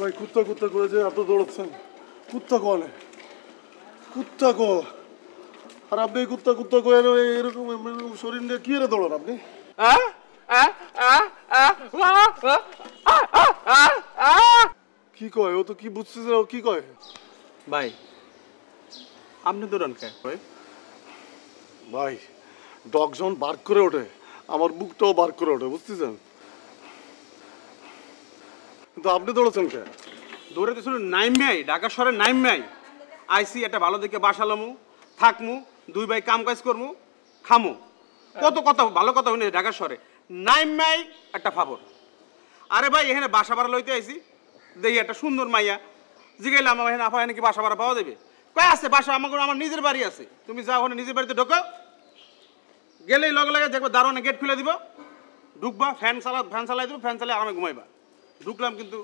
ভাই কুত্তা কুত্তা করে যে এত দৌড়াচ্ছেন, কুত্তা কলে কুত্তা ক আর আপনি কুত্তা কুত্তা করে এরকম শরীর নিয়ে কি রে দৌড়ান আপনি? কি কয় ও তো কি বুঝতেছে ও কি কয়? ভাই আপনি দৌড়ান কে ভাই ডগ যখন বার্ক করে ওঠে আমার বুকটাও বার্ক করে ওঠে, বুঝতেছেন? কিন্তু আপনি দৌড়াচ্ছেন কে? দৌড়াতে শুনুন নাইমাই ঢাকা শহরে নাইমাই আইসি একটা ভালো দেখে বাসালামু থাকমু দুই ভাই কাম কাজ করমু খামু কত কথা ভালো কথা হইনি ঢাকা শহরে নাইমাই একটা ফাবর। আরে ভাই এখানে বাসা ভাড়া লইতে আইছি দেখি একটা সুন্দর মাইয়া জিগাইলাম আমার এখানে আপা এখানে কি বাসা ভাড়া পাওয়া যাবে? কয় আছে বাসা আমার নিজের বাড়ি আছে, তুমি যাও ওখানে নিজের বাড়িতে ঢোকো, গেলেই লগে লগে দেখবো দারোয়ানে গেট খুলে দিব, ঢুকবা ফ্যান চালাই দিব, ফ্যান চালাই আরামে ঘুমাইবা। ঢুকলাম কিন্তু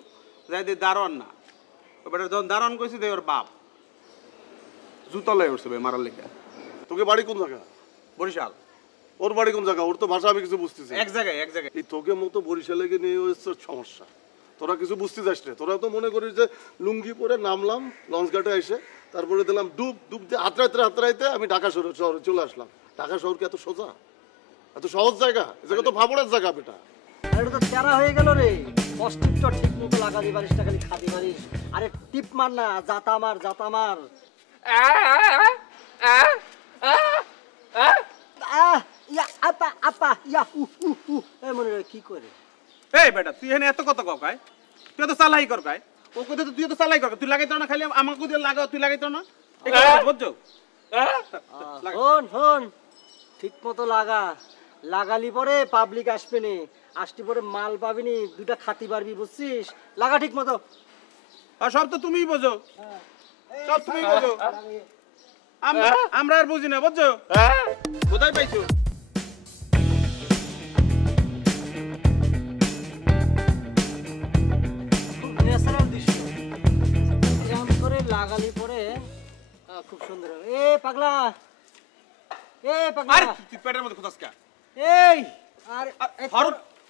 যাই দিয়ে দারোয়ান না, ওটা যখন দারোয়ান কইছি দেয় ওর বাপ জুতা লয়ে উঠছে ভাই মারার লেগে। তোকে বাড়ি কোন জায়গা? বরিশাল। ওর বাড়ি কোন জায়গা? ওর তো ভাষা আমি কিছু বুঝতেছি। এক জায়গায় এই তোকে মতো বরিশালে নিয়ে হচ্ছে সমস্যা, তোরা কিছু বুঝতে যাস না। তোরা তো মনে করিস যে লুঙ্গি পরে নামলাম লঞ্চ ঘাটে এসে তারপরে দিলাম ডুব ডুব দিয়ে হাতরাইতে আমি ঢাকা শহরে চলে আসলাম। ঢাকা শহর কি এত সোজা, এত সহজ জায়গা? এ জায়গা তো ভাবড়ের জায়গা বেটা। এটা তো তেরা হয়ে গেল রে, কষ্টিপটা ঠিক মতো লাগাতে পারিস না, খালি খাতে পারিস। আরে টিপ মার না, জাতা মার জাতা মার। আপা আপা ইয়া মনে হয় কি করে? এই বেটা তুই এখানে এত কথা কায়, তুই তো চালাই কর কায়, ও কথা তো তুই তো চালাই কর, তুই লাগাইতো না খালি আমাকে দিয়ে লাগাও, তুই লাগাইতো না বুঝছো? হন ঠিক মতো লাগা, লাগালি পরে পাবলিক আসবে নি, আসতে পরে মাল পাবি নি, দুটা খাতি পারবি, বুঝছিস? লাগা ঠিক মতো। আর সব তো তুমিই বোঝো, সব তুমি বোঝো, আমরা আর বুঝি না, বুঝছো? কোথায় পাইছো? লাগালি পরে খুব সুন্দর হবে। এ পাগলা, এ পাগলা, আরে তুই পেটের মধ্যে খোঁজাস কা? এই আর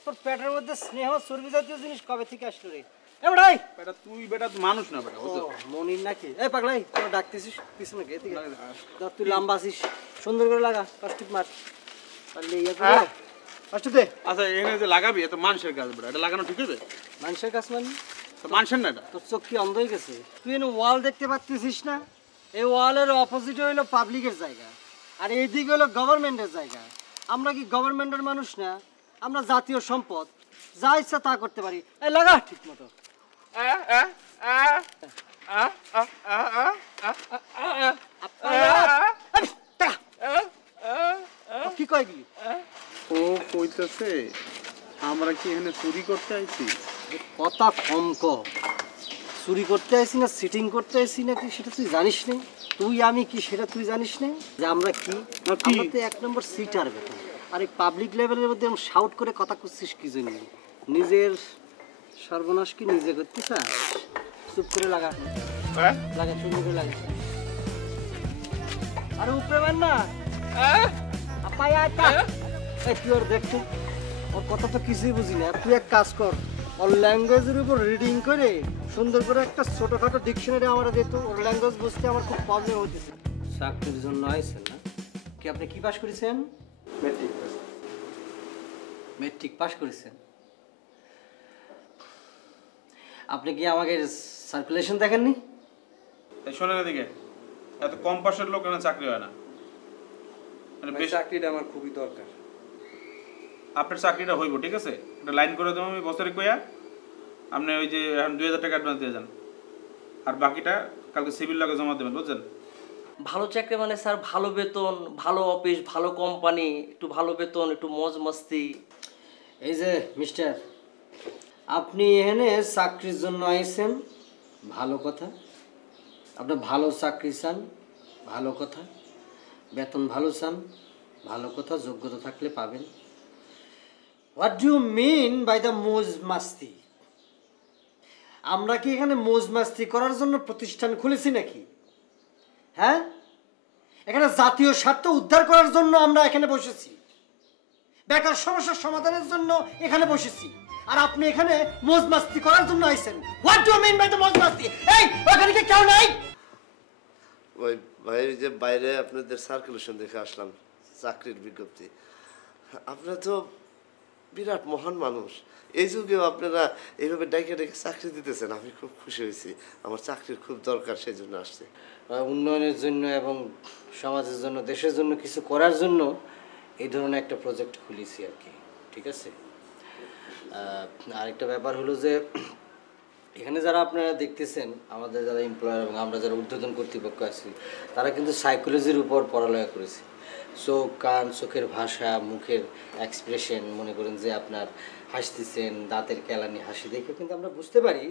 তোর পেটের মধ্যে স্নেহ চর্বি জাতীয় জিনিস কবে থেকে আসলো রে? এ বেটা বেটা তুই বেটা মানুষ না বেটা, বুঝছো? মনির নাকি? এই পাগলাই তোরা ডাকতেছিস পিছনে গিয়ে থেকে ধর, তুই লম্বা আছিস, সুন্দর করে লাগা, প্লাস্টিক মার পারলে ইয়া করে প্লাস্টিক দে। আচ্ছা এখানে যে লাগাবি এত মানুষের কাজ বেটা, এটা লাগানো ঠিক হবে? মানুষের কাজ মানে তো মানুষের না এটা। তোর চোখ কি অন্ধ হয়ে গেছে? তুই এনে ওয়াল দেখতে পাচ্ছিস না? এই ওয়ালের অপোজিটে হইলো পাবলিকের জায়গা, আর এইদিকে হলো গভর্নমেন্টের জায়গা। আমরা কি গভর্নমেন্টের মানুষ না? আমরা জাতীয় সম্পদ, যা ইচ্ছা তা করতে পারি। এই লাগা ঠিক মতো। কি কয়গি? ও কইতেছে আমরা কি এখানে চুরি করতে আইছি? কথা কম ক। চুরি করতে আইছি না সিটিং করতে আইছি নাকি সেটা তুই জানিস না? তুই আমি কি সেটা তুই জানিস না? যে আমরা কি? আমরা তো এক নম্বর সিটার বেটা। আর এই পাবলিক লেভেলের মধ্যে আমি শাউট করে কথা করছিস কি জন্য? নিজের সর্বনাশ কি নিজে করতে চাস? চুপ করে লাগা, লাগা, সুন্দর করে লাগা। আরে উপরে মান না, আপায়া আটা। এই তুই ওর দেখতে, ওর কথা তো কিছুই বুঝি না। তুই এক কাজ কর, ওর ল্যাঙ্গুয়েজের উপর রিডিং করে সুন্দর করে একটা ছোটখাটো ডিকশনারি আমার দিত। ওর ল্যাঙ্গুয়েজ বুঝতে আমার খুব প্রবলেম হতেছে। চাকরির জন্য আইছেন না কি? আপনি কি পাস করেছেন? মেট্রিক। মেট্রিক পাস করেছেন? আপনি কি আমাকে সার্কুলেশন দেখেননি? এই শোনেন এদিকে, এত কম পাশের লোক না চাকরি হয় না। মানে চাকরিটা আমার খুবই দরকার। আপনার চাকরিটা হইব, ঠিক আছে? একটা লাইন করে দেবো আমি বছরে কইয়া, আপনি ওই যে 2000 টাকা অ্যাডভান্স দিয়ে যান, আর বাকিটা কালকে সিভিল লগে জমা দেবেন, বুঝছেন? ভালো চাকরি মানে স্যার ভালো বেতন, ভালো অফিস, ভালো কোম্পানি, একটু ভালো বেতন, একটু মজ মস্তি। এই যে মিস্টার, আপনি এখানে চাকরির জন্য আইছেন, ভালো কথা। আপনি ভালো চাকরি চান, ভালো কথা। বেতন ভালো চান, ভালো কথা। যোগ্যতা থাকলে পাবেন। What do you mean by the মোজ মাস্তি? আমরা কি এখানে মোজ মাস্তি করার জন্য প্রতিষ্ঠান খুলেছি নাকি? হ্যাঁ, এখানে জাতীয় স্বার্থ উদ্ধার করার জন্য আমরা এখানে বসেছি। বেকার সমস্যার সমাধানের জন্য এখানে বসেছি। আর আপনি এখানে মজমাস্তি করার জন্য আইছেন। What do you mean by the মজমাস্তি? এই ওখানে কি কেউ নাই? ওই ভাই যে বাইরে আপনাদের সার্কুলেশন দেখে আসলাম, চাকরির বিজ্ঞপ্তি। আপনারা তো বিরাট মহান মানুষ, এই যুগেও আপনারা এইভাবে ডাইকে ডেকে চাকরি দিতেছেন। আমি খুব খুশি হয়েছি, আমার চাকরির খুব দরকার, সেই জন্য আসছি। উন্নয়নের জন্য এবং সমাজের জন্য, দেশের জন্য কিছু করার জন্য এই ধরনের একটা প্রজেক্ট খুলেছি আর কি। ঠিক আছে। আরেকটা ব্যাপার হলো যে এখানে যারা আপনারা দেখতেছেন, আমাদের যারা এমপ্লয়ার এবং আমরা যারা ঊর্ধ্বতন কর্তৃপক্ষ আছি, তারা কিন্তু সাইকোলজির উপর পড়ালেখা করেছে। চোখ, কান, চোখের ভাষা, মুখের এক্সপ্রেশন, মনে করেন যে আপনার হাসতেছেন, দাঁতের কেলানি হাসি দেখে কিন্তু আমরা বুঝতে পারি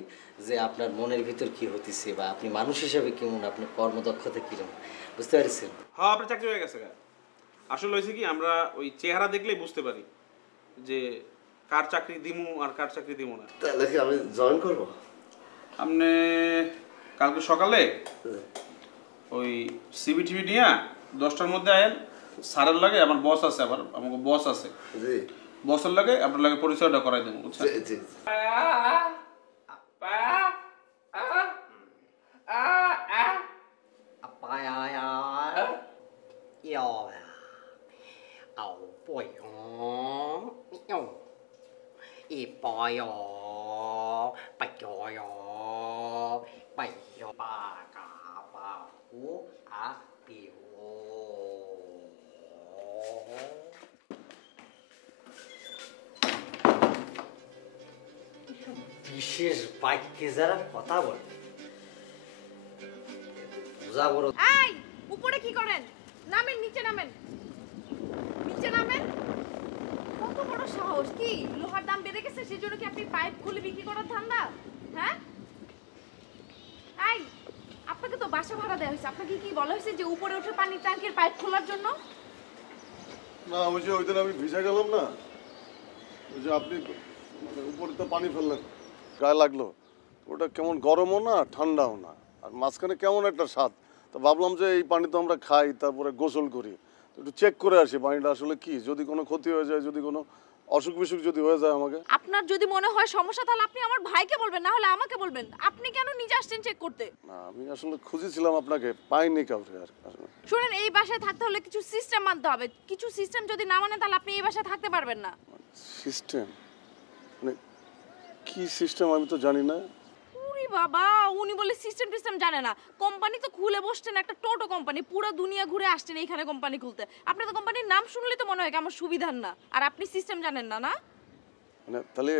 যে আপনার মনের ভিতর কি হতেছে, বা আপনি মানুষ হিসাবে কেমন, আপনার কর্মদক্ষতা কিরকম, বুঝতে পারছেন? হ্যাঁ, আপনার চাকরি হয়ে গেছে। আসলে হয়েছে কি, আমরা ওই চেহারা দেখলেই বুঝতে পারি যে কার চাকরি দিমু আর কার চাকরি দিমু না। তাহলে কি আমি জয়েন করবো? আপনি কালকে সকালে ওই সিবি টিভি নিয়ে 10টার মধ্যে আয়েন। স্যারের লাগে আমার বস আছে, আবার আমাকে বস আছে, জি বসের লাগে আপনার লাগে পরিচয়টা করাই দেবো, বুঝছেন? জি জি। বিশেষ বাক্যে যারা কথা বলে বোঝা বড়। এই উপরে কি করেন? নামেন, নিচে নামেন, নিচে নামেন। কত বড় সাহস! কি লোহার দাম বেড়ে গেছে সেজন্য কি আপনি পাইপ খুলে বিক্রি করার ধান্দা? হ্যাঁ, এই আপনাকে তো বাসা ভাড়া দেওয়া হয়েছে, আপনাকে কি বলা হয়েছে যে উপরে উঠে পানির ট্যাঙ্কের পাইপ খোলার জন্য? না, ওই যে ওই দিন আমি ভিজে গেলাম না, ওই যে আপনি মানে উপরে তো পানি ফেললেন, গায়ে লাগলো, ওটা কেমন গরমও না ঠান্ডাও না, আর মাঝখানে কেমন একটা স্বাদ। তো ভাবলাম যে এই পানি তো আমরা খাই, তারপরে গোসল করি, তো একটু চেক করে আসি পানিটা আসলে কি, যদি কোনো ক্ষতি হয়ে যায়, যদি কোনো অসুখ বিসুখ যদি হয়ে যায় আমাকে। আপনার যদি মনে হয় সমস্যা, তাহলে আপনি আমার ভাইকে বলবেন, না হলে আমাকে বলবেন। আপনি কেন নিজে আসছেন চেক করতে? না, আমি আসলে খুঁজেছিলাম আপনাকে, পাইনি কাউকে আর। শুনেন, এই বাসায় থাকতে হলে কিছু সিস্টেম মানতে হবে। কিছু সিস্টেম যদি না মানেন, তাহলে আপনি এই বাসায় থাকতে পারবেন না। সিস্টেম মানে কি সিস্টেম আমি তো জানি না। উরি বাবা, উনি বলে সিস্টেম টিস্টেম জানে না। কোম্পানি তো খুলে বসছেন, একটা টোটো কোম্পানি, পুরো দুনিয়া ঘুরে আসছেন এইখানে কোম্পানি খুলতে। আপনি তো কোম্পানির নাম শুনলেই তো মনে হয় আমার সুবিধার না, আর আপনি সিস্টেম জানেন না। না মানে তাহলে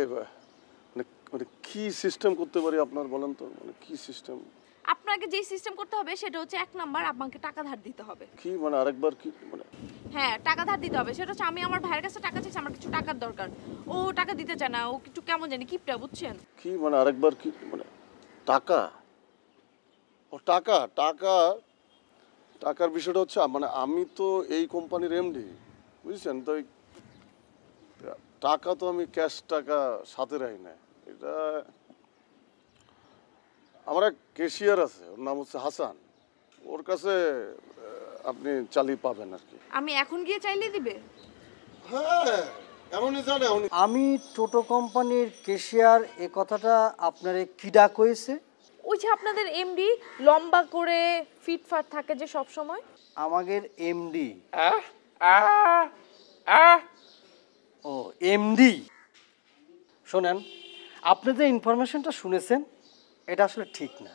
মানে মানে কি সিস্টেম করতে পারি আপনার, বলেন তো, মানে কি সিস্টেম? আপনাকে যে সিস্টেম করতে হবে সেটা হচ্ছে, 1 নাম্বার, আপনাকে টাকা ধার দিতে হবে। কি মানে আরেকবার কি মানে? হ্যাঁ, টাকা ধার দিতে হবে। সেটা হচ্ছে, আমি আমার ভাইয়ের কাছে টাকা চাইছি, আমার কিছু টাকার দরকার। ও টাকা দিতে চায় না, ও একটু কেমন জানি কিপটা, বুঝছেন? কি মানে আরেকবার কি মানে? টাকা? ও টাকা টাকা টাকার বিষয়টা হচ্ছে মানে আমি তো এই কোম্পানির এমডি, বুঝছেন তো, টাকা তো আমি ক্যাশ টাকা সাথে রাখি না। এটা আমার এক ক্যাশিয়ার আছে, ওর নাম হচ্ছে হাসান, ওর কাছে আপনি চালিয়ে পাবেন আর কি। আমি এখন গিয়ে চাইলে দিবে? হ্যাঁ, এমনই জানে এমনই। আমি টোটো কোম্পানির ক্যাশিয়ার, এ কথাটা আপনারে কি ডাক হয়েছে? ওই যে আপনাদের এমডি, লম্বা করে ফিটফাট থাকে যে সব সময়। আমাদের এমডি? ও এমডি। শোনেন, আপনি যে ইনফরমেশনটা শুনেছেন এটা আসলে ঠিক না।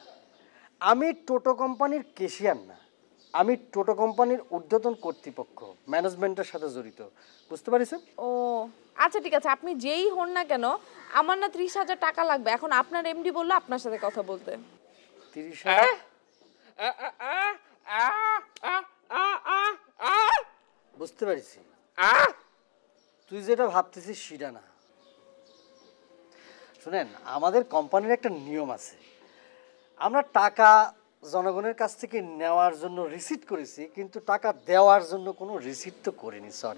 আমি টোটো কোম্পানির ক্যাশিয়ার না, আমি টোটো কোম্পানির ঊর্ধ্বতন কর্তৃপক্ষ, ম্যানেজমেন্টের সাথে জড়িত, বুঝতে পারছেন? ও আচ্ছা, ঠিক আছে, আপনি যেই হন না কেন, আমার না 30,000 টাকা লাগবে। এখন আপনার এমডি বললো আপনার সাথে কথা বলতে। 30,000? বুঝতে পারছি, তুই যেটা ভাবতেছিস সেটা না। শুনেন, আমাদের কোম্পানির একটা নিয়ম আছে, আমরা টাকা জনগণের কাছ থেকে নেওয়ার জন্য রিসিট করেছি, কিন্তু টাকা দেওয়ার জন্য কোনো রিসিট তো করিনি। সরি।